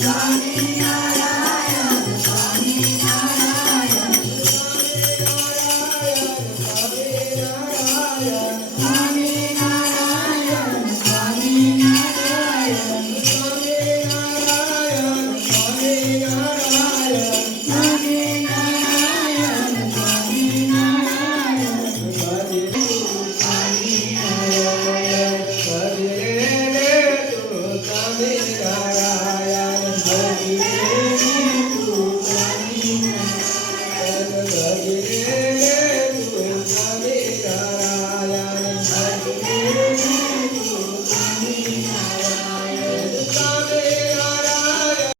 Johnny, Swaminarayan Hari